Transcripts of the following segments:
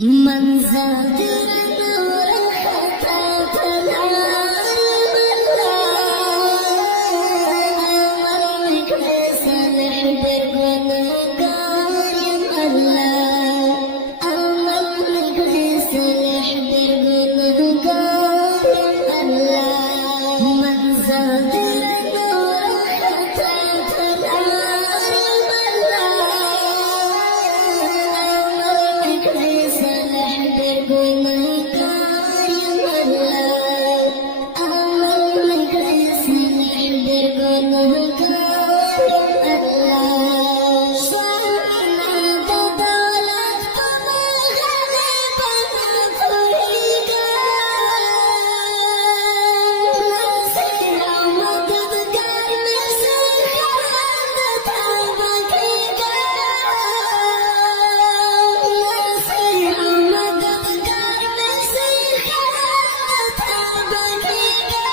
من زاد نور خطات العالم مرمك لسلح برقنا قارم الله مرمك لسلح برقنا قارم الله من زاد نور خطات العالم مرمك لسلح برقنا قارم الله مرمك لسلح برقنا قارم الله شعرنا دولت قمر غالبنا فريقا نسينا مدد قرن سخانة بكيكا نسينا مدد قرن سخانة بكيكا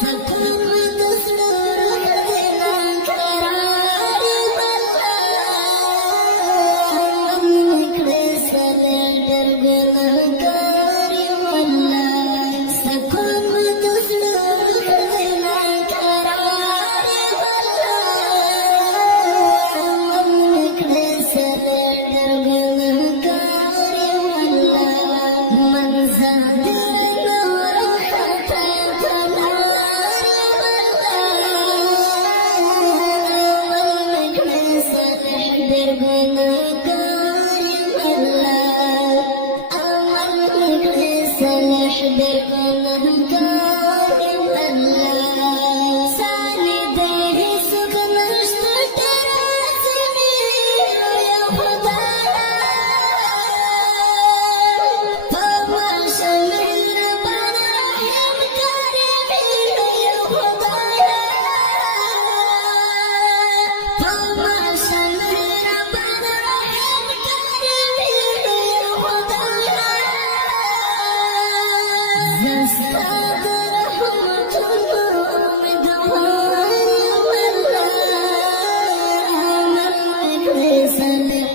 سكون تسلور خذنا قرار الله منك لسلح درقنا قارم الله سكون تسلور خذنا قرار الله منك لسلح درقنا قارم الله من زاد نور خطات العالم مرمك لسلح برقنا قارم الله مرمك لسلح برقنا قارم الله سانديه سكن اشتكر سمير يا خدايا فما شمل براحم كريم يا خدايا فما شمل براحم كريم يا خدايا زستاد رحمة الله مدوام الله مرمك لسلح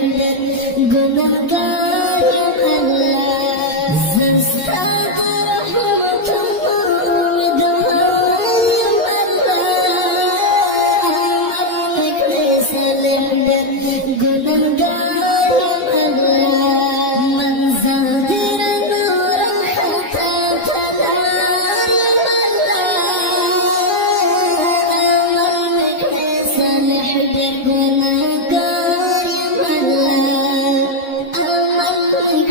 برقنا قارم الله زستاد رحمة الله مدوام الله مرمك لسلح برقنا قارم الله من زاد نور خطات العالم مرمك لسلح برقنا قارم الله مرمك